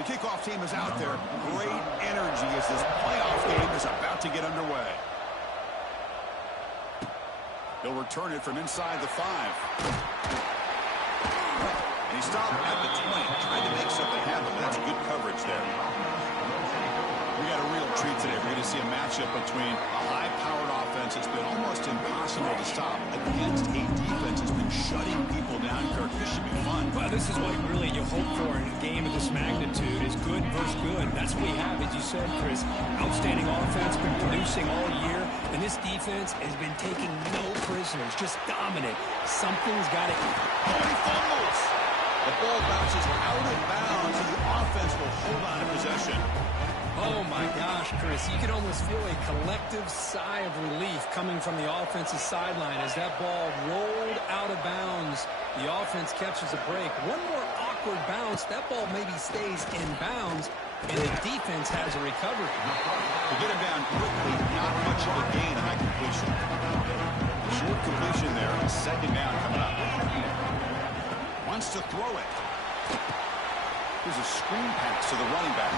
The kickoff team is out there. Great energy as this playoff game is about to get underway. He'll return it from inside the 5. And he stopped at the 20, trying to make something happen, but that's good coverage there. We got a real treat today. We're going to see a matchup between a high-powered offense that's been almost impossible to stop against a defense that's been shutting people down, Kirk. This should be fun. Well, this is what really you hope for in a game of this magnitude is good versus good. That's what we have, as you said, Chris. Outstanding offense, been producing all year, and this defense has been taking no prisoners, just dominant. Something's got to eat. Oh, he fumbles. The ball bounces out of bounds, and the offense will hold on to possession. Oh, my gosh, Chris. You can almost feel a collective sigh of relief coming from the offensive sideline as that ball rolled out of bounds. The offense catches a break. One more awkward bounce. That ball maybe stays in bounds, and the defense has a recovery. To get him down quickly, not much of a gain on that completion. Short completion there. Second down coming up. Wants to throw it. Here's a screen pass to the running back.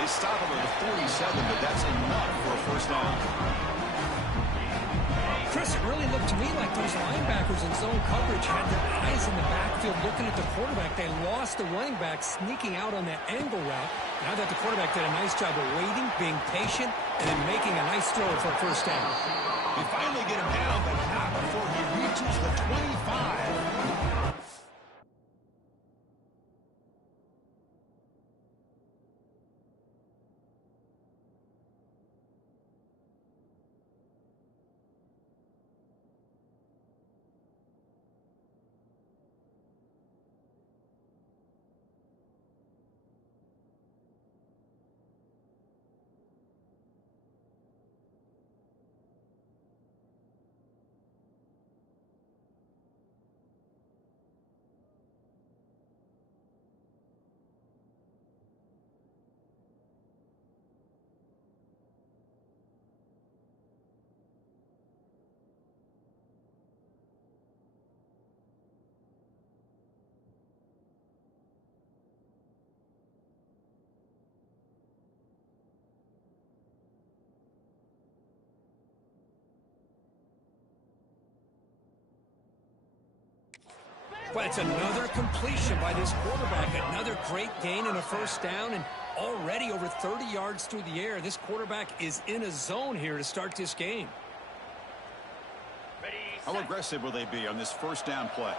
They stop him at the 47, but that's enough for a first down. Chris, it really looked to me like those linebackers in zone coverage had their eyes in the backfield looking at the quarterback. They lost the running back sneaking out on that angle route. Now that the quarterback did a nice job of waiting, being patient, and then making a nice throw for a first down. They finally get him down, but not before he reaches the 25. Well, it's another completion by this quarterback. Another great gain and a first down, and already over 30 yards through the air. This quarterback is in a zone here to start this game. How aggressive will they be on this first down play?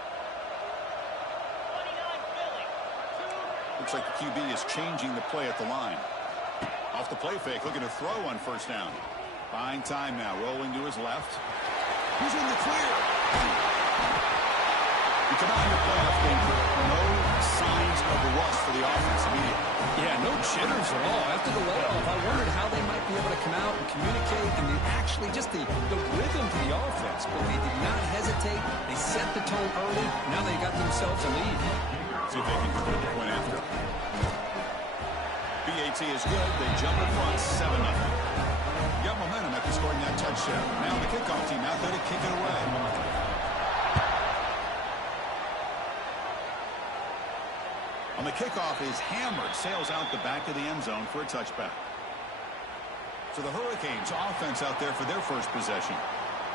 Looks like the QB is changing the play at the line. Off the play fake, looking to throw on first down. Buying time now, rolling to his left. He's in the clear. Come on, your playoff game. No signs of a rust for the offense immediately. Yeah, no jitters at all. After the layoff, I wondered how they might be able to come out and communicate and actually just the rhythm to the offense. But they did not hesitate. They set the tone early. Now they got themselves a lead. See if they can convert the point after. BAT is good. They jump in front, 7-0. Got momentum after scoring that touchdown. Now the kickoff team out there to kick it away. On the kickoff is hammered, sails out the back of the end zone for a touchback. So the Hurricanes offense out there for their first possession.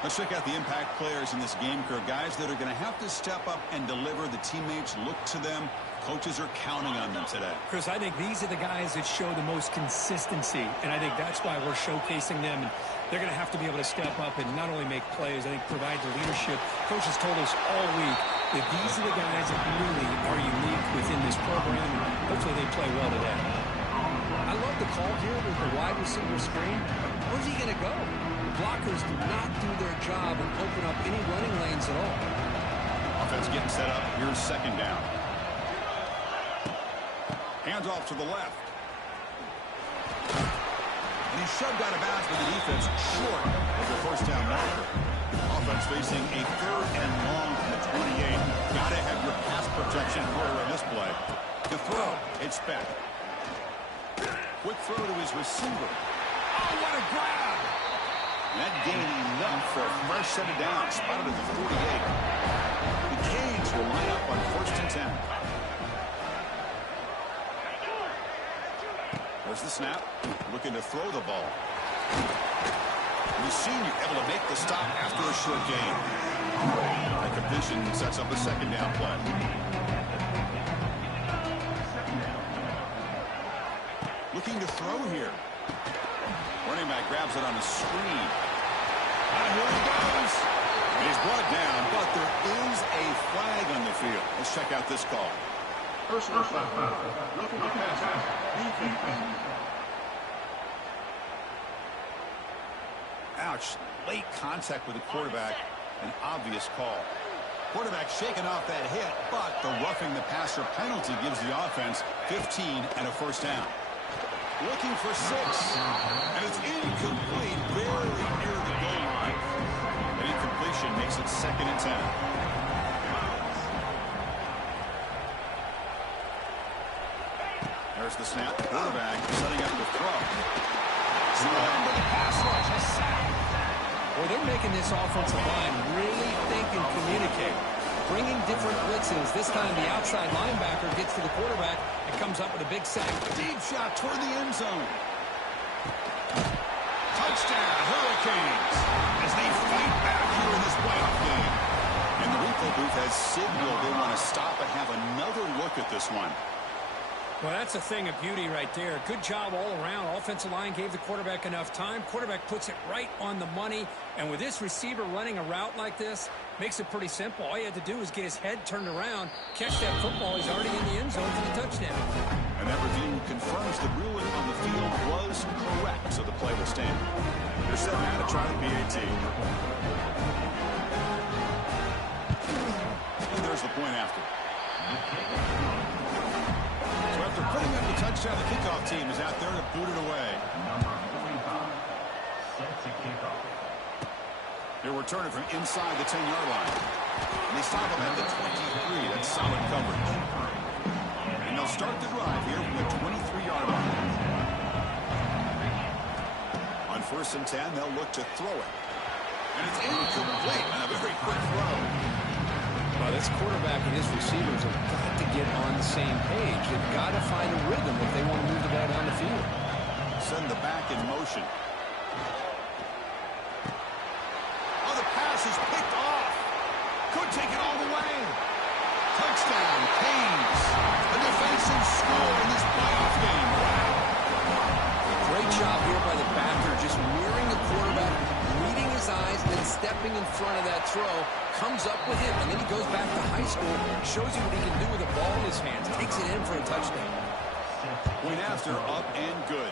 Let's check out the impact players in this game, Kirk. Guys that are going to have to step up and deliver. The teammates look to them. Coaches are counting on them today. Chris, I think these are the guys that show the most consistency, and I think that's why we're showcasing them. And they're going to have to be able to step up and not only make plays, I think provide the leadership. Coaches told us all week that these are the guys that really are unique within this program, and hopefully they play well today. I love the call here with the wide receiver screen. Where's he going to go? The blockers do not do their job and open up any running lanes at all. Offense getting set up. Here's second down. Hands off to the left. And he's shoved out of bounds by the defense short of the first down marker. Offense facing a third and long from the 28. Got to have your pass protection harder in this play. To throw, it's back. Quick throw to his receiver. Oh, what a grab! That gained enough for a fresh set of downs. Spotted at the 48. The Canes will line up on 1st and 10. There's the snap. Looking to throw the ball. The senior able to make the stop after a short gain. That completion sets up a second down play. Looking to throw here. Running back grabs it on a screen. And here he goes. He's brought down, but there is a flag on the field. Let's check out this call. Personal foul. Looking to pass. Defense. Ouch. Late contact with the quarterback. An obvious call. Quarterback shaking off that hit, but the roughing the passer penalty gives the offense 15 and a first down. Looking for 6. And it's incomplete, very near the goal line. An incompletion makes it 2nd and 10. There's the snap. Quarterback setting up the throw. Swarmed by the pass rush. A sack. Well, they're making this offensive line really think and communicate. Bringing different blitzes. This time the outside linebacker gets to the quarterback and comes up with a big sack. Deep shot toward the end zone. Touchdown, Hurricanes, as they fight back here in this playoff game. And the replay booth has signaled they want to stop and have another look at this one. Well, that's a thing of beauty right there. Good job all around. Offensive line gave the quarterback enough time. Quarterback puts it right on the money. And with this receiver running a route like this, makes it pretty simple. All you had to do is get his head turned around, catch that football. He's already in the end zone for the touchdown. And that review confirms the ruling on the field was correct, so the play will stand. They're set now to try the PAT. And there's the point after. So after putting up the touchdown, the kickoff team is out there to boot it away. Number 45 sets a kickoff. They'll return it from inside the 10-yard line. And they stop him at the 23. That's solid coverage. And they'll start the drive here from the 23-yard line. On 1st and 10, they'll look to throw it. And it's incomplete. A very quick throw. Well, this quarterback and his receivers have got to get on the same page. They've got to find a rhythm if they want to move the ball down the field. Send the back in motion. Oh, the pass is picked off. Could take it all the way. Touchdown, Canes. A defensive score in this playoff game. Wow. Great job here by the backer, just mirroring the quarterback, reading his eyes, then stepping in front of that throw. Comes up with him, and then he goes back to high school, shows you what he can do with a ball in his hands, takes it in for a touchdown. Point after, up and good.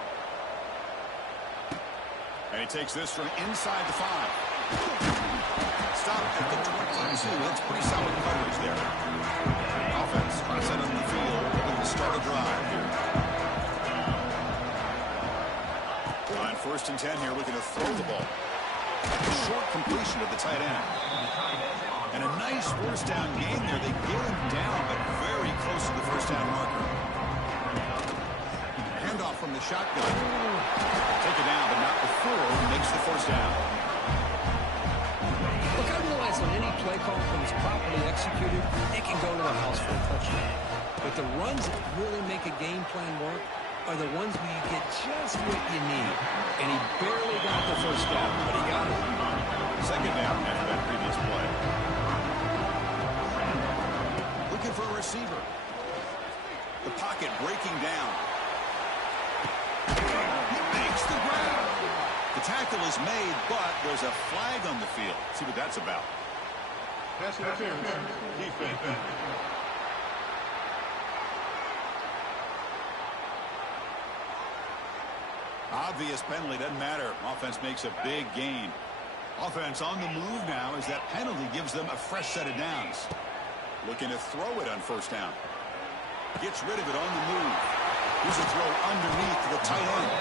And he takes this from inside the 5. Stop at the 22. That's pretty solid coverage there. Offense set on the field, looking to start a drive here. On 1st and 10 here, looking to throw the ball. Short completion of the tight end. And a nice first down gain there. They get him down, but very close to the first down marker. Handoff from the shotgun. Take it down, but not before he makes the first down. Look, I realize on any play call, when it's properly executed, it can go to the house for a touchdown. But the runs that really make a game plan work are the ones where you get just what you need. And he barely got the first down, but he got it. Second down after that previous play. Looking for a receiver. The pocket breaking down. He makes the grab. The tackle is made, but there's a flag on the field. See what that's about. Pass interference. Defense. Obvious penalty, doesn't matter. Offense makes a big gain. Offense on the move now as that penalty gives them a fresh set of downs. Looking to throw it on first down. Gets rid of it on the move. Here's a throw underneath to the tight end.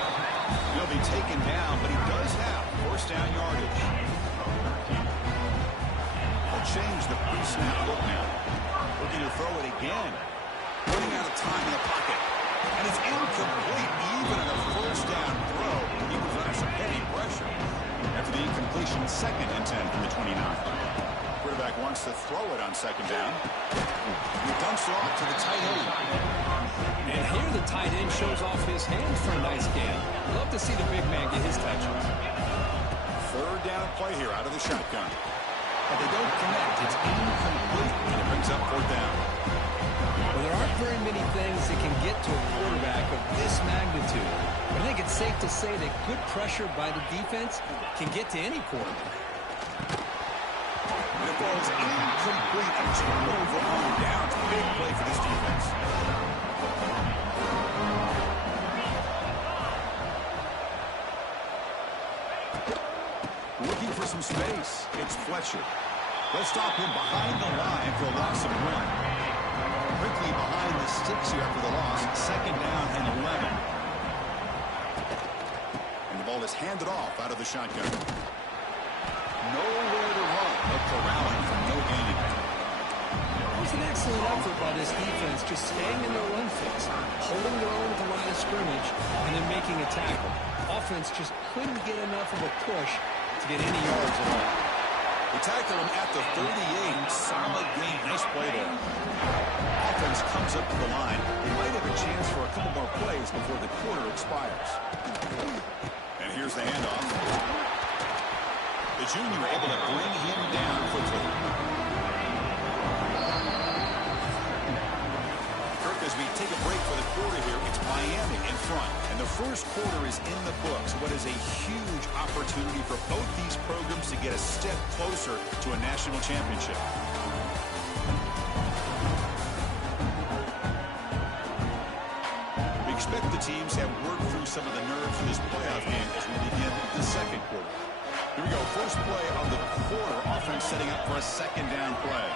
He'll be taken down, but he does have first down yardage. They'll change the pre-snap look now. Looking to throw it again. Running out of time in the pocket. And it's incomplete. Even in a first down throw, he was under some heavy pressure. After the incompletion, 2nd and 10 from the 29. Quarterback wants to throw it on second down. He dumps it off to the tight end. And here the tight end shows off his hands for a nice gain. Love to see the big man get his touches. Third down play here out of the shotgun. But they don't connect. It's incomplete, and it brings up fourth down. Well, there aren't very many things that can get to a quarterback of this magnitude. But I think it's safe to say that good pressure by the defense can get to any quarterback. And it falls incomplete. A turnover on downs. Big play for this defense. Looking for some space. It's Fletcher. They'll stop him behind the line for a loss of 1. Quickly behind the sticks here after the loss. Second down and 11. And the ball is handed off out of the shotgun. Nowhere to run, but corralling from no gain. It was an excellent effort by this defense, just staying in their run fix, holding their own at the line of scrimmage, and then making a tackle. Offense just couldn't get enough of a push to get any yards at all. They tackle him at the 38. Solid gain. Nice play there. Offense comes up to the line. They might have a chance for a couple more plays before the quarter expires. And here's the handoff. The junior able to bring him down quickly. Kirk, as we take a break for the quarter here, it's Miami in front. And the first quarter is in the books. What is a huge opportunity for both these programs to get a step closer to a national championship. We expect the teams have worked through some of the nerves of this playoff game as we begin the second quarter. Here we go. First play of the quarter. Offense setting up for a second down play.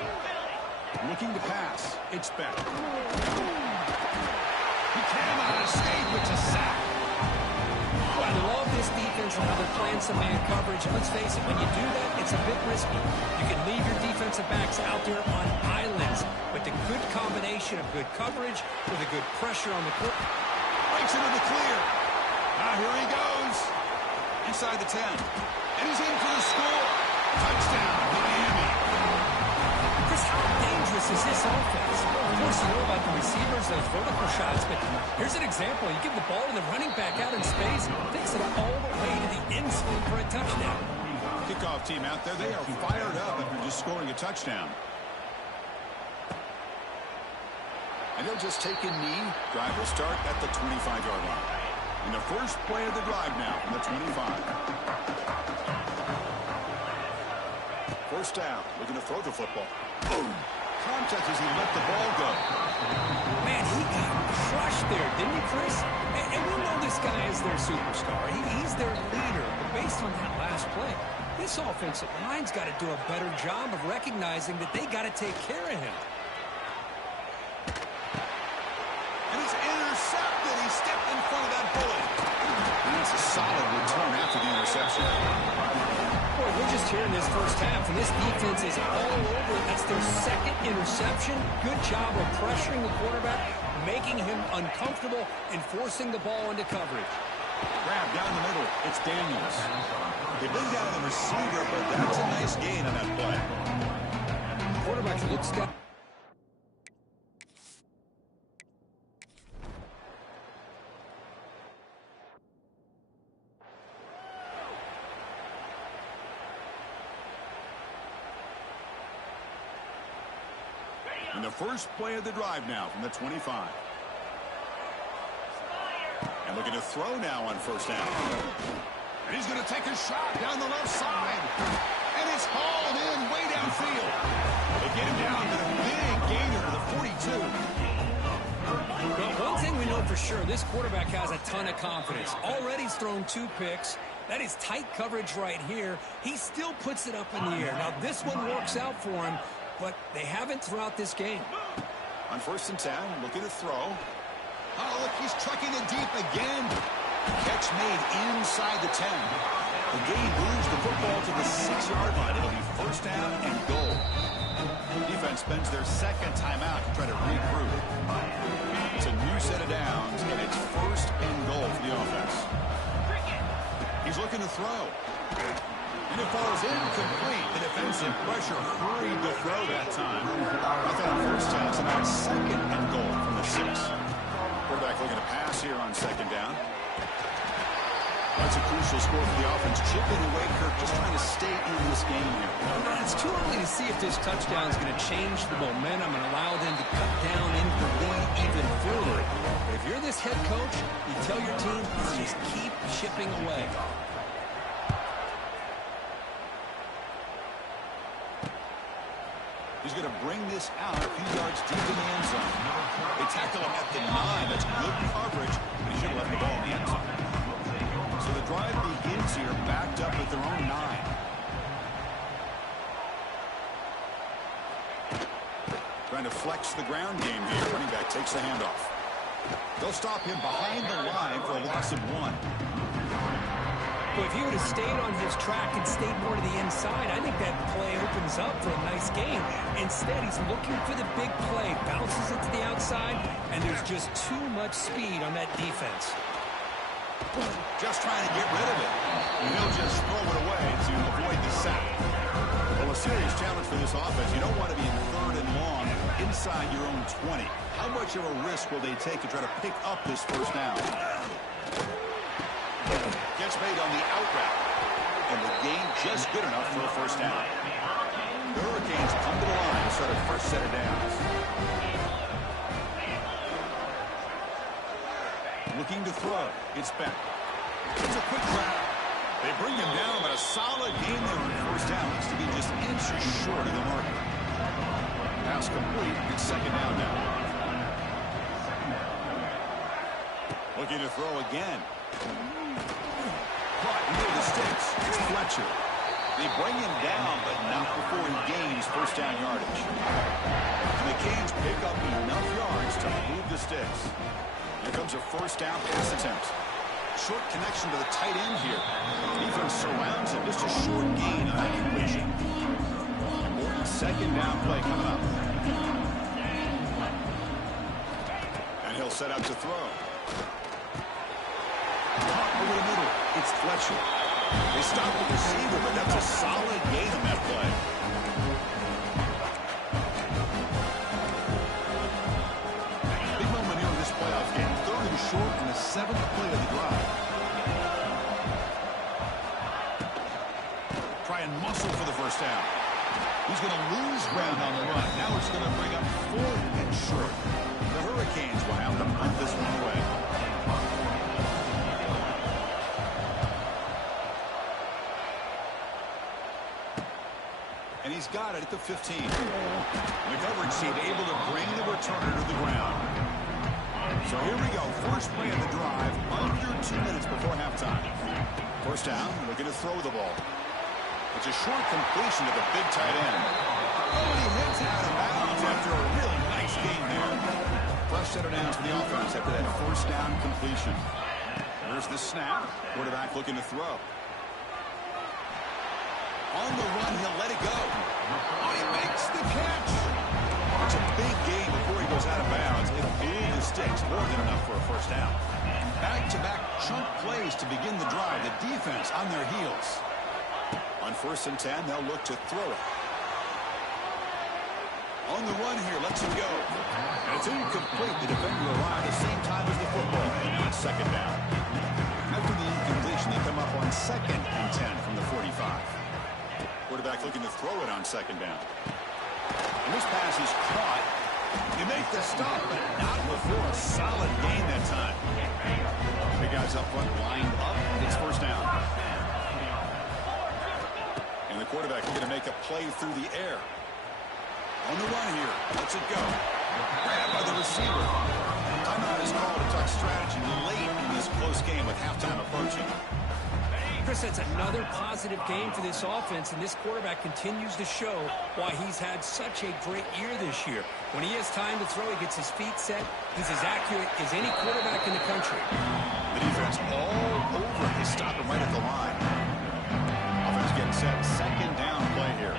Looking to pass. It's Beck. He cannot escape. It's a sack. Oh, I love this defense and how they're playing some man coverage. Let's face it, when you do that, it's a bit risky. You can leave your defensive backs out there on islands, but the good combination of good coverage with a good pressure on the court. Breaks into the clear. Here he goes. Inside the 10. And he's in for the score. Touchdown, Miami. Chris, how dangerous is this offense? Of course, you know about the receivers, those vertical shots, but here's an example. You give the ball to the running back out in space, takes it all the way to the end zone for a touchdown. Kickoff team out there, they are fired up after just scoring a touchdown. And they'll just take a knee. Drive will start at the 25-yard line. And the first play of the drive now from the 25. First down, looking to throw the football. Boom! Contact as he let the ball go. Man, he got crushed there, didn't he, Chris? And we know this guy is their superstar. He's their leader. But based on that last play, this offensive line's got to do a better job of recognizing that they got to take care of him. And he's intercepted. He stepped in front of that bullet. And it's a solid return after the interception. Boy, we're just here in this first half, and this defense is all over. That's their second interception. Good job of pressuring the quarterback, making him uncomfortable, and forcing the ball into coverage. Grab down the middle. It's Daniels. They bring down the receiver, but that's a nice gain on that play. Quarterback looks down. And the first play of the drive now from the 25. And looking to throw now on first down. And he's going to take a shot down the left side. And it's hauled in way downfield. They get him down to the big gainer to the 42. Well, one thing we know for sure, this quarterback has a ton of confidence. Already he's thrown 2 picks. That is tight coverage right here. He still puts it up in the air. Now, this one works out for him, but they haven't throughout this game. On first and 10, looking to throw. Oh, look, he's trucking it deep again. Catch made inside the 10. The game moves the football to the 6-yard line. It'll be first down and goal. Defense spends their second timeout to try to regroup. It's a new set of downs, and it's first and goal for the offense. He's looking to throw. And it falls incomplete. The defense using pressure, hurried to throw that time. I thought on first down, so now it's second and goal from the 6. Quarterback looking to pass here on second down. That's a crucial score for the offense. Chipping away, Kirk, just trying to stay in this game here. It's too early to see if this touchdown is going to change the momentum and allow them to cut down into the lead even further. But if you're this head coach, you tell your team to just keep chipping away. He's going to bring this out a few yards deep in the end zone. They tackle him at the 9. That's good coverage, but he should have left the ball in the end zone. So the drive begins here backed up at their own 9. Trying to flex the ground game here. Running back takes the handoff. They'll stop him behind the line for a loss of 1. Well, if he would have stayed on his track and stayed more to the inside, I think that play opens up for a nice game. Instead, he's looking for the big play, bounces it to the outside, and there's just too much speed on that defense. Just trying to get rid of it. And he'll just throw it away to avoid the sack. Well, a serious challenge for this offense. You don't want to be in third and long inside your own 20. How much of a risk will they take to try to pick up this first down? Gets made on the out route. And the gain just good enough for a first down. The Hurricanes come to the line to start a first set of downs. Looking to throw. It's back. It's a quick grab. They bring him down, but a solid game there on first down. Looks to be just inches short of the marker. Pass complete. It's second down now. Looking to throw again. Caught near the sticks. It's Fletcher. They bring him down, but not before he gains first down yardage. And the Canes pick up enough yards to move the sticks. Here comes a first down pass attempt. Short connection to the tight end here. Defense surrounds him. Just a short gain on that completion. Important second down play coming up. And he'll set out to throw. Caught over the middle. It's Fletcher. They stop the receiver, but that's a solid gain on that play. Big moment here in this playoff game. Third and short in the 7th play of the drive. Try and muscle for the first down. He's going to lose ground on the run. Now it's going to bring up 4th and short. The Hurricanes will have to punt this one away. And he's got it at the 15. The coverage team able to bring the returner to the ground. So here we go. First play of the drive, under 2 minutes before halftime. First down, looking to throw the ball. It's a short completion to the big tight end. Oh, and he hits it out of bounds after a really nice game there. Fresh set of downs for the offense after that first down completion. There's the snap. Quarterback looking to throw. On the run, he'll let it go. Oh, he makes the catch. It's a big game before he goes out of bounds. It blew the sticks, more than enough for a first down. Back-to-back chunk plays to begin the drive. The defense on their heels. On 1st and 10, they'll look to throw it. On the run here, lets him go. And it's incomplete. The defender arrived at the same time as the football. And now it's second down. After the incompletion, they come up on 2nd and 10 from the 45. Quarterback looking to throw it on second down. And this pass is caught. You make the stop, but not before a solid gain that time. Big guys up front, lined up. It's first down. And the quarterback looking to make a play through the air. On the run here. Lets it go. Grabbed by the receiver. Timeout is called to talk strategy late in this close game with halftime approaching. Chris, that's another positive game for this offense, and this quarterback continues to show why he's had such a great year this year. When he has time to throw, he gets his feet set. He's as accurate as any quarterback in the country. The defense all over. They stop him right at the line. Offense getting set. Second down play here.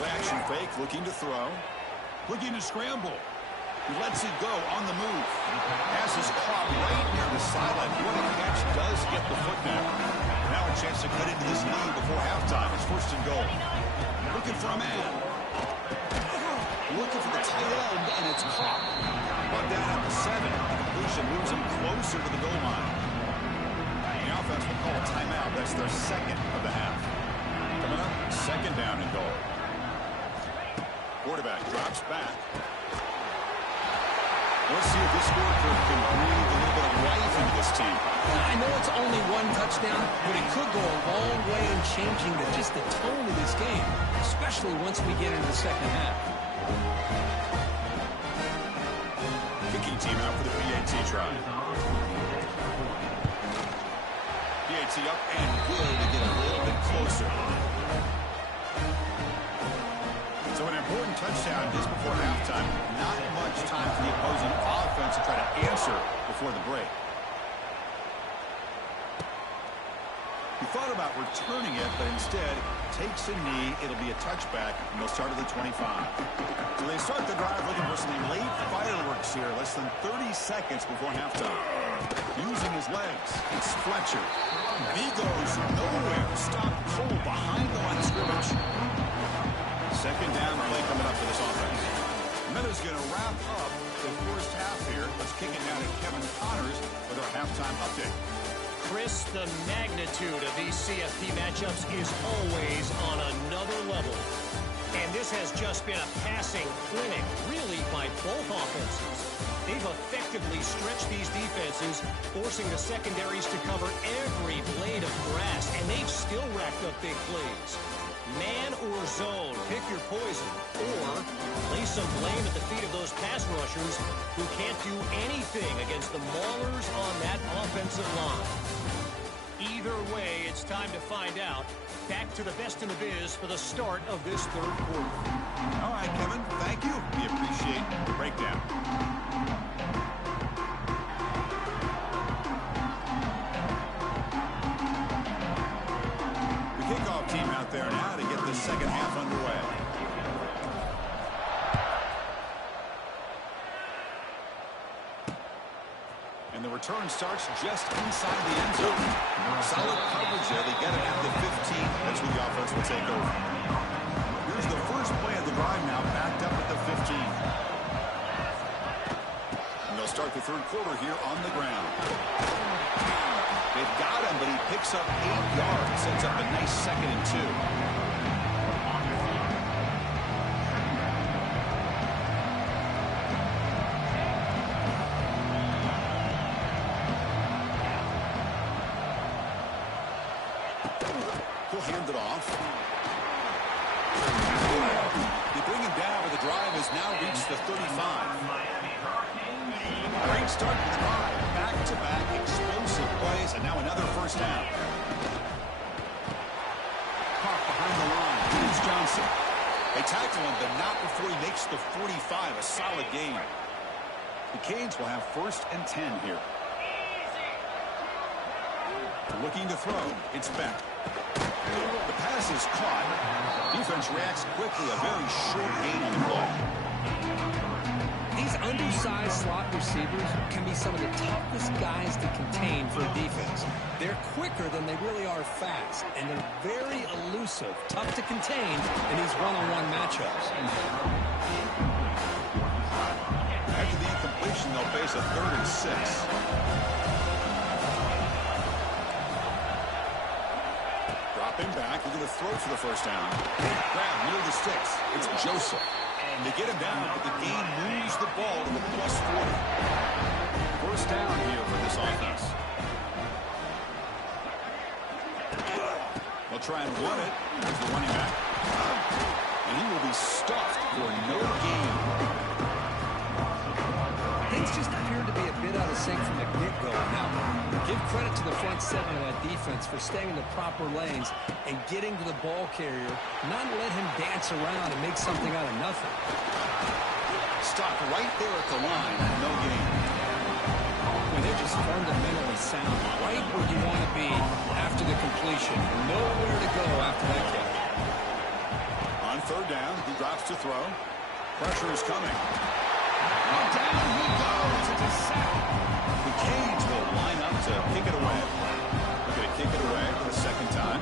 Play action fake, looking to throw. Looking to scramble. He lets it go on the move. Pass is caught right near the sideline. What a catch does get the foot down. Now a chance to cut into this lead before halftime. It's 1st and goal. Looking for a man. Looking for the tight end, and it's caught. Brought down at the 7. The completion moves him closer to the goal line. The offense will call a timeout. That's their second of the half. Coming up, second down and goal. Quarterback drops back. Let's see if this scorecard can breathe a little bit of life into this team. I know it's only one touchdown, but it could go a long way in changing just the tone of this game, especially once we get into the second half. Kicking team out for the PAT try. PAT up and good to get a little bit closer. So an important touchdown just before halftime. Not much time for the opposing offense to try to answer before the break. He thought about returning it, but instead takes a knee. It'll be a touchback, and they'll start at the 25. So they start the drive looking for some late fireworks here, less than 30 seconds before halftime. Using his legs, it's Fletcher. He goes nowhere. Stopped cold behind the line of scrimmage. Second down play coming up for this offense. Miller's going to wrap up the first half here. Let's kick it down to Kevin Connors with our halftime update. Chris, the magnitude of these CFP matchups is always on another level. And this has just been a passing clinic, really, by both offenses. They've effectively stretched these defenses, forcing the secondaries to cover every blade of grass, and they've still racked up big plays. Man or zone, pick your poison, or lay some blame at the feet of those pass rushers who can't do anything against the maulers on that offensive line. Either way, it's time to find out. Back to the best in the biz for the start of this third quarter. All right, Kevin, thank you. We appreciate the breakdown. The kickoff team out there now to get the second half underway. And the return starts just inside the end zone. Solid coverage there. They get it at the 15. That's where the offense will take over. Here's the first play of the drive now, backed up at the 15. And they'll start the third quarter here on the ground. They've got him, but he picks up 8 yards. Sets up a nice 2nd and 2. Hand it off. They bring him down, but the drive has now reached the 35. Great start to the drive. Back-to-back explosive plays, and now another first down. Caught behind the line. James Johnson. They tackle him, but not before he makes the 45. A solid gain. The Canes will have 1st and 10 here. Looking to throw. It's Beck. The pass is caught. Defense reacts quickly. A very short gain on the play. These undersized slot receivers can be some of the toughest guys to contain for a defense. They're quicker than they really are fast, and they're very elusive, tough to contain in these one-on-one matchups. After the incompletion, they'll face a 3rd and 6. Dropping back, looking to throw for the first down. Grab near the sticks. It's Joseph. They get him down, but the game moves the ball to the +40. First down here for this offense. They'll try and run it. Here's the running back. And he will be stuffed for no gain. Things just appeared to be a bit out of sync from the get-go. Now, give credit to the front 7 of that defense for staying in the proper lanes and getting to the ball carrier, not let him dance around and make something out of nothing. Stop right there at the line. No gain. When they're just fundamentally sound, right where you want to be after the completion. Nowhere to go after that catch. On 3rd down, he drops to throw. Pressure is coming. And down he goes. It's a sack. The Canes will line up to kick it away. They're going to kick it away for the 2nd time.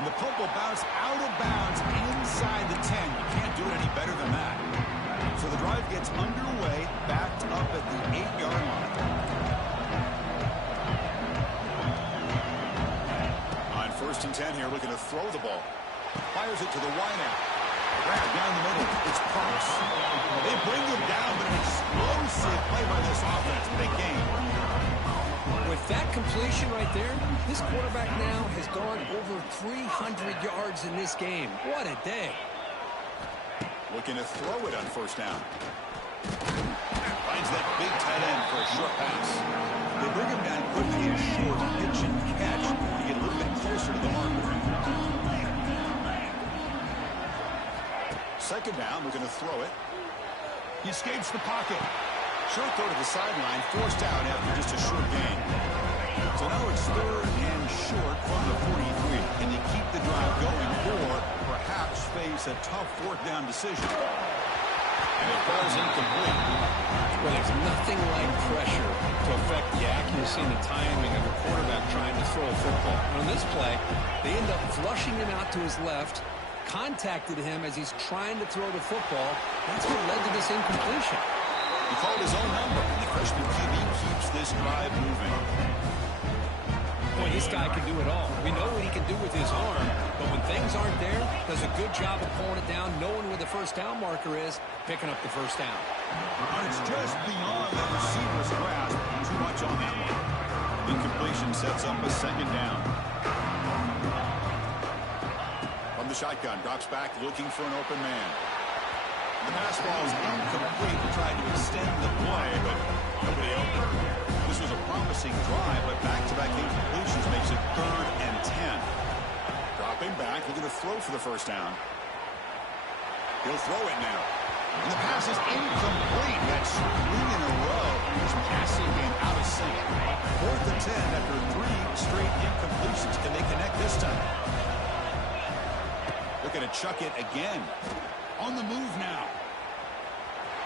And the punt will bounce out of bounds inside the 10. You can't do it any better than that. So the drive gets underway, backed up at the 8-yard line. On 1st and 10 here, looking to throw the ball. Fires it to the wideout. Grab down the middle. It's Parks. They bring him down, but an explosive play by this offense. Big game. With that completion right there, this quarterback now has gone over 300 yards in this game. What a day. Looking to throw it on 1st down. Finds that big tight end for a short pass. They bring him down quickly, a short pitch and catch to get a little bit closer to the marker. 2nd down, we're going to throw it. He escapes the pocket. Short throw to the sideline, forced out after just a short gain. So now it's 3rd and short from the 43. Can you keep the drive going or perhaps face a tough 4th down decision? And it falls incomplete. Well, there's nothing like pressure to affect the accuracy and the timing of a quarterback trying to throw a football. On this play, they end up flushing him out to his left, contacted him as he's trying to throw the football. That's what led to this incompletion. He called his own number, and the freshman QB keeps this drive moving. Boy, this guy can do it all. We know what he can do with his arm, but when things aren't there, does a good job of pulling it down, knowing where the 1st down marker is, picking up the 1st down. And it's just beyond the receiver's grasp. Too much on that one. Incompletion sets up a 2nd down. From the shotgun, drops back, looking for an open man. The pass ball is incomplete. We tried to extend the play, but nobody open. This was a promising drive, but back-to-back incompletions makes it 3rd and 10. Dropping back, looking to throw for the 1st down. He'll throw it now. And the pass is incomplete. That's 3 in a row. His passing game out of sync. 4th and 10 after 3 straight incompletions. Can they connect this time? Looking to chuck it again. On the move now.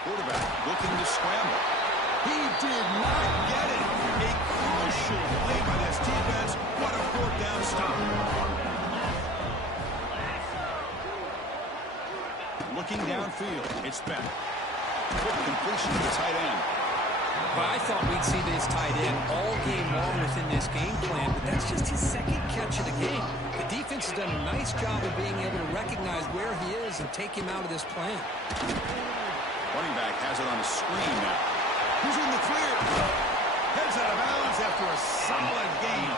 Quarterback looking to scramble. He did not get it. A crucial play by this defense. What a 4th down stop. Looking downfield. It's Beck. Quick completion to the tight end. But I thought we'd see this tight end all game long within this game plan, but that's just his 2nd catch of the game. The defense has done a nice job of being able to recognize where he is and take him out of this plan. Running back has it on the screen now. Who's in the clear? Heads out of bounds after a solid gain.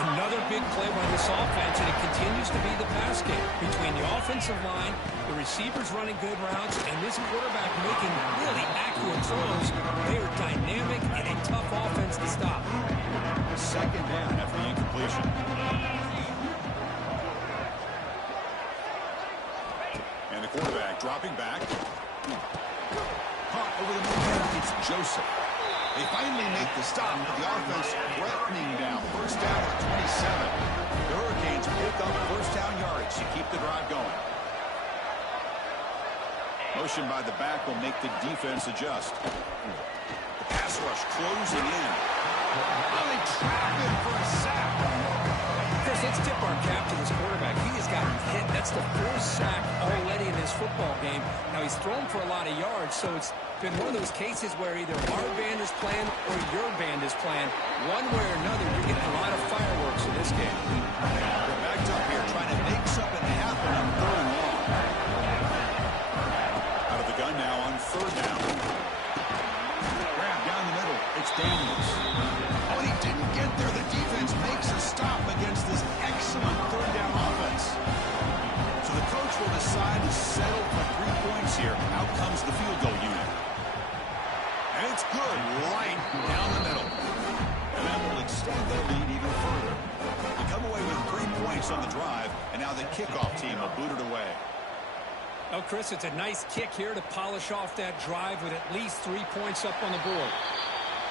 Another big play by this offense, and it continues to be the pass game. Between the offensive line, the receivers running good routes, and this quarterback making really accurate throws, they are dynamic and a tough offense to stop. 2nd down after the incompletion. And the quarterback dropping back. Caught over the middle. It's Joseph. They finally make the stop, but the offense threatening down. 1st down at 27. The Hurricanes pick up 1st down yardage to keep the drive going. Motion by the back will make the defense adjust. The pass rush closing in. Finally trapping for a sack. Chris, let's tip our cap to this quarterback. He has gotten hit. That's the 4th sack already in this football game. Now, he's thrown for a lot of yards, so it's been one of those cases where either our band is playing or your band is playing. One way or another, you're getting a lot of fireworks in this game. They're backed up here trying to make something happen on 3rd and long. Out of the gun now on 3rd down. Grab down the middle. It's Daniels. Oh, and he didn't get there. The defense makes a stop against this excellent 3rd down offense. So the coach will decide to settle for 3 points here. Out comes the field goal unit. And it's good, right down the middle. And that will extend their lead even further. They come away with 3 points on the drive, and now the kickoff team will boot it away. Oh, Chris, it's a nice kick here to polish off that drive with at least 3 points up on the board.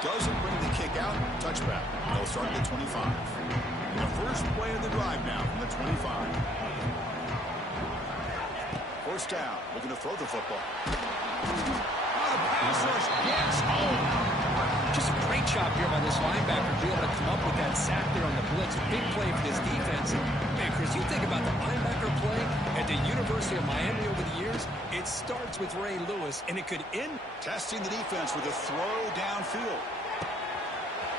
Doesn't bring the kick out, touchback. They'll start at the 25. And the first play of the drive now from the 25. 1st down, looking to throw the football. Pass rush gets home. Just a great job here by this linebacker to be able to come up with that sack there on the blitz, big play for this defense. Man, Chris, you think about the linebacker play at the University of Miami over the years, it starts with Ray Lewis, and it could end. Testing the defense with a throw downfield.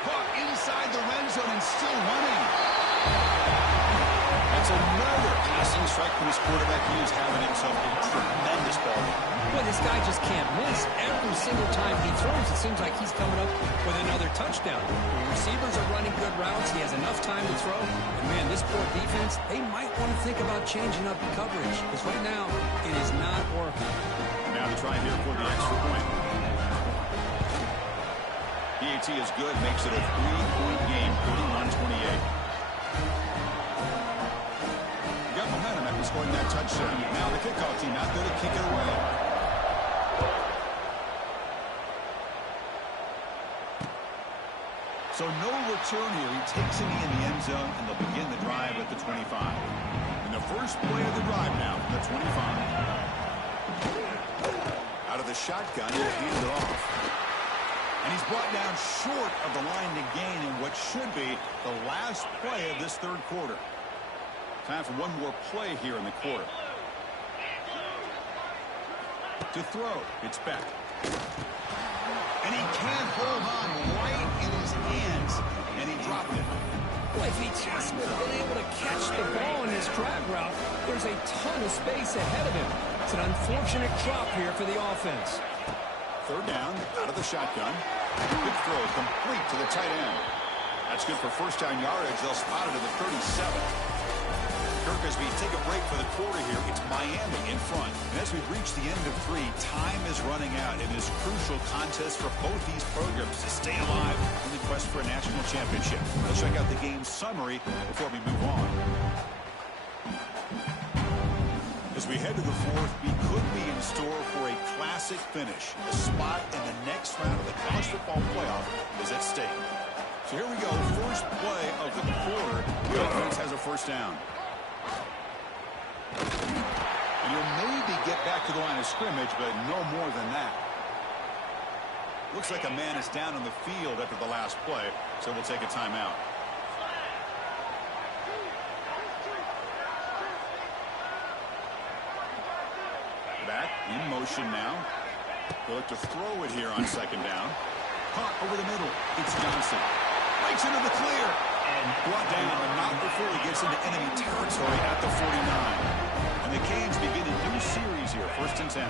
Caught inside the red zone and still running. That's another passing strike from his quarterback. He is having himself a tremendous ball game. Well, this guy just can't miss. Every single time he throws, it seems like he's coming up with another touchdown. The receivers are running good routes. He has enough time to throw. And, man, this poor defense, they might want to think about changing up the coverage. Because right now, it is not working. Now to try here for the extra point. PAT is good. Makes it a 3-point game, 31-28. Momentum after scoring that touchdown. Now the kickoff team out there to kick it away. So no return here. He takes it in the end zone, and they'll begin the drive at the 25. And the first play of the drive now from the 25. Out of the shotgun, he'll hand it off. And he's brought down short of the line to gain in what should be the last play of this third quarter. Time for one more play here in the quarter. To throw. It's back. And he can't hold on right in his hands. And he dropped it. Well, if he just would have been able to catch the ball in his drag route, there's a ton of space ahead of him. It's an unfortunate drop here for the offense. Third down, out of the shotgun. Good throw, complete to the tight end. That's good for first down yardage. They'll spot it at the 37. Kirk, as we take a break for the quarter here, it's Miami in front. And as we've reached the end of 3, time is running out in this crucial contest for both these programs to stay alive in the quest for a national championship. Let's check out the game summary before we move on. As we head to the 4th, we could be in store for a classic finish. A spot in the next round of the college football playoff is at stake. So here we go, first play of the quarter. The offense has a first down. And you'll maybe get back to the line of scrimmage, but no more than that. Looks like a man is down on the field after the last play, so we'll take a timeout. Back in motion now. They'll look to throw it here on second down. Caught over the middle. It's Johnson. Breaks into the clear. And brought down, but not before he gets into enemy territory at the 49. And the Canes begin a new series here, 1st and 10.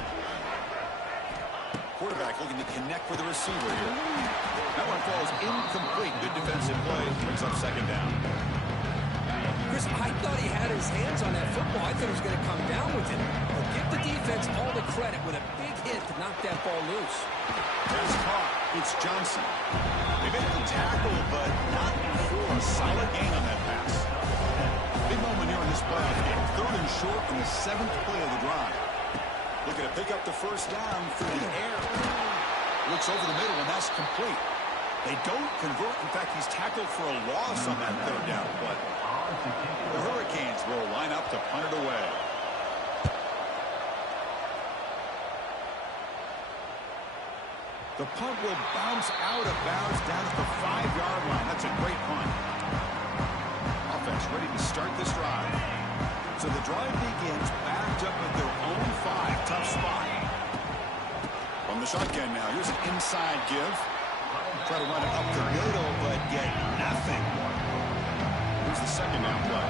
Quarterback looking to connect with the receiver here. That one falls incomplete. Good defensive play. Brings up second down. Chris, I thought he had his hands on that football. I thought he was going to come down with it. But give the defense all the credit with a big hit to knock that ball loose. There's caught. It's Johnson. They made the tackle, but not before a solid gain on that pass. Big moment here in this playoff game. 3rd and short on the 7th play of the drive. Looking to pick up the first down through the air. Looks over the middle, and that's complete. They don't convert. In fact, he's tackled for a loss on that 3rd down play. The Hurricanes will line up to punt it away. The punt will bounce out of bounds down at the 5-yard line. That's a great punt. Offense ready to start this drive. So the drive begins backed up at their own 5. Tough spot. From the shotgun now. Here's an inside give. Try to run it up the middle, but get nothing. Here's the second down play.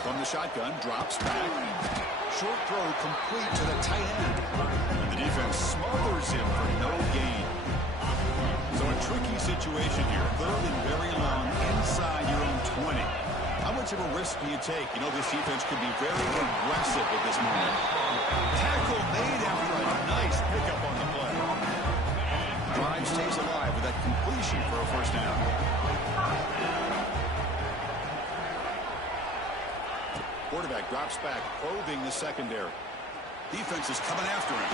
From the shotgun, drops back. Short throw complete to the tight end. And the defense smothers him for no gain. So a tricky situation here. 3rd and very long inside your own 20. How much of a risk do you take? You know, this defense could be very aggressive at this moment. Tackle made after a nice pickup on the play. Drive stays alive with that completion for a first down. Quarterback drops back, probing the secondary. Defense is coming after him.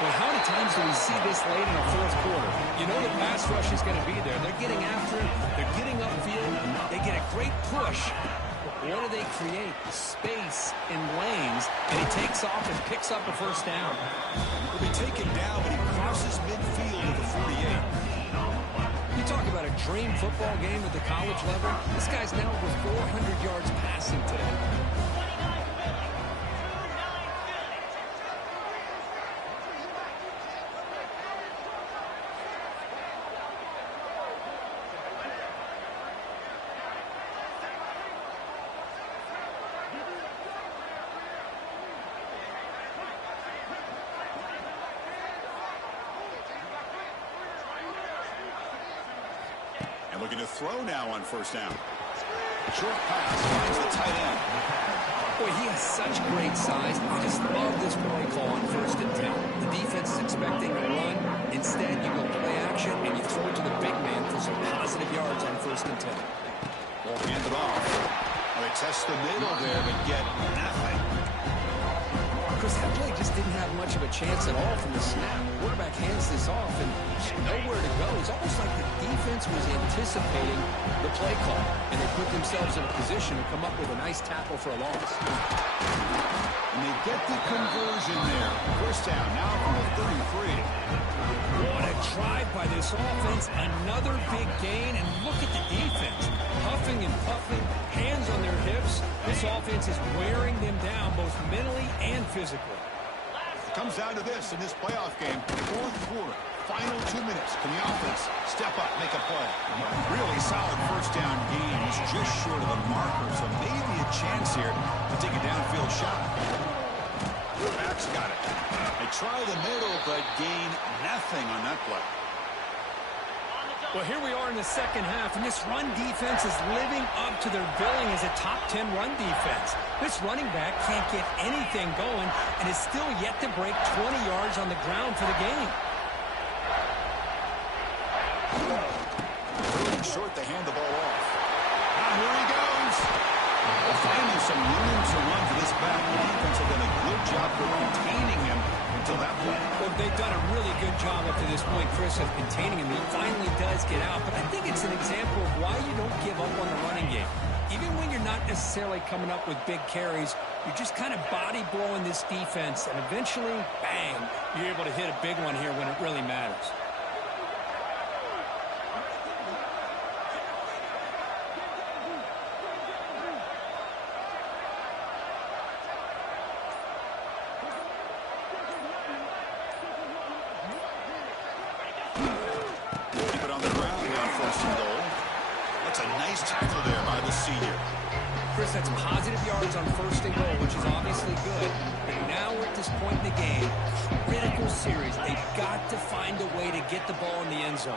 Well, how many times do we see this late in the 4th quarter? You know the pass rush is going to be there. They're getting after him. They're getting upfield. They get a great push. What do they create? Space in lanes, and he takes off and picks up a first down. He'll be taken down, but he crosses midfield of the 48. You talk about a dream football game at the college level. This guy's now over 400 yards passing today. Looking to throw now on first down. Short pass finds the tight end. Boy, he has such great size. I just love this play call on 1st and 10. The defense is expecting a run. Instead, you go play action and you throw it to the big man for some positive yards on 1st and 10. Ball handed off. Well, they test the middle there, but get nothing. Chris, that play just didn't have much of a chance at all from the snap. Quarterback hands this off and nowhere to go. It's almost like the defense was anticipating the play call, and they put themselves in a position to come up with a nice tackle for a loss. And they get the conversion there. First down now from the 33. What a drive by this offense. Another big gain, and look at the defense. Huffing and puffing, hands on their hips. This offense is wearing them down both mentally and physically. It comes down to this in this playoff game. 4th quarter, final 2 minutes. Can the offense step up, make a play? Really solid first down gain. He's just short of the marker, so maybe a chance here to take a downfield shot. Backs got it. They try the middle, but gain nothing on that play. Well, here we are in the second half, and this run defense is living up to their billing as a top 10 run defense. This running back can't get anything going and is still yet to break 20 yards on the ground for the game. Really short to hand the ball off. And here he goes. Well, finally some room to run for this back. The defense have done a good job for containing him until that point. Well, they've done a really good job up to this point, Chris, of containing him. He finally does get out, but I think it's an example of why you don't give up on the running game. Even when you're not necessarily coming up with big carries, you're just kind of body blowing this defense, and eventually, bang, you're able to hit a big one here when it really matters. Tackle there by the senior. Chris, that's positive yards on 1st and goal, which is obviously good. But now we're at this point in the game, critical series. They've got to find a way to get the ball in the end zone.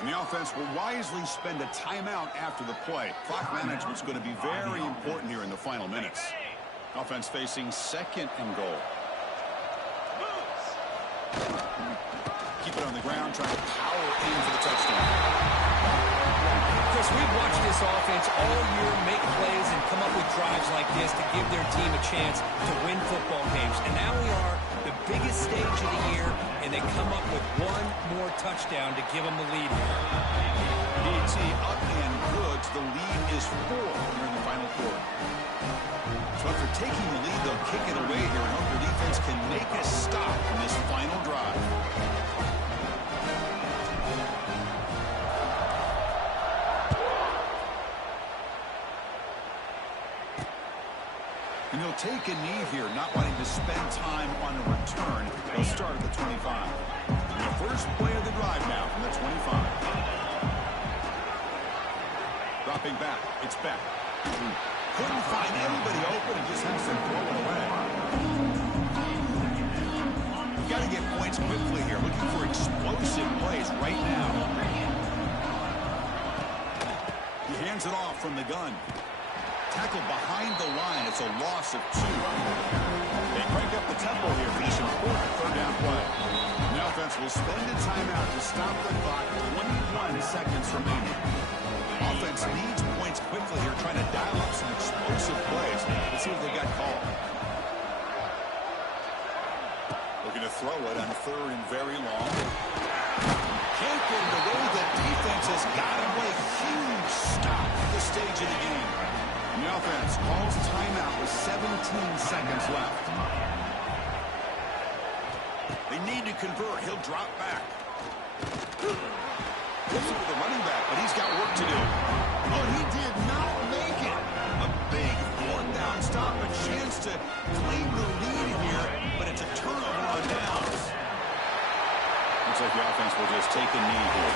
And the offense will wisely spend a timeout after the play. Clock management's going to be very important here in the final minutes. Offense facing 2nd and goal. Keep it on the ground, trying to power in for the touchdown. Chris, we've watched this offense all year make plays and come up with drives like this to give their team a chance to win football games. And now we are the biggest stage of the year, and they come up with one more touchdown to give them the lead here. DT up and good. The lead is 4 here in the final quarter. So after taking the lead, they'll kick it away here and hope their defense can make a stop in this final drive. And he'll take a knee here, not wanting to spend time on a return. They'll start at the 25. And the first play of the drive now from the 25. Dropping back. It's back. Couldn't find anybody open and just has to throw it away. You've got to get points quickly here. Looking for explosive plays right now. He hands it off from the gun. Tackle behind the line. It's a loss of 2. They crank up the tempo here for this important 3rd down play. The offense will spend a timeout to stop the clock. 21 seconds remaining. Offense needs points quickly throw it on 3rd and very long. Can't get it away. The defense has got him. What a huge stop at this stage of the game. The offense calls timeout with 17 seconds left. They need to convert. He'll drop back. Gives it to the running back, but he's got work to do. Oh, he did not make it. A big 4th-down stop, a chance to claim the lead here, but it's a turnover on downs. Looks like the offense will just take a knee here.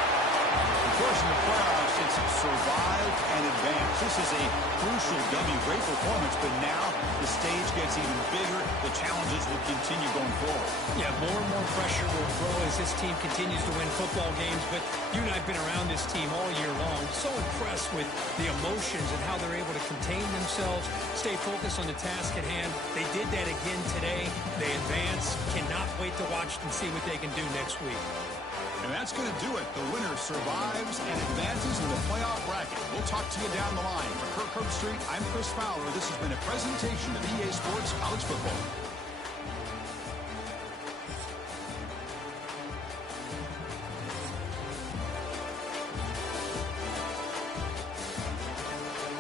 Of course, in the playoffs, it's survive and advance. This is a crucial W. Great performance, but now the stage gets even bigger. The challenges will continue going forward. Yeah, more and more pressure will grow as this team continues to win football games. But you and I have been around this team all year long. So impressed with the emotions and how they're able to contain themselves, stay focused on the task at hand. They did that again today. They advance. Cannot wait to watch and see what they can do next week. And that's going to do it. The winner survives and advances in the playoff bracket. We'll talk to you down the line. For Kirk Herbstreit, I'm Chris Fowler. This has been a presentation of EA Sports College Football.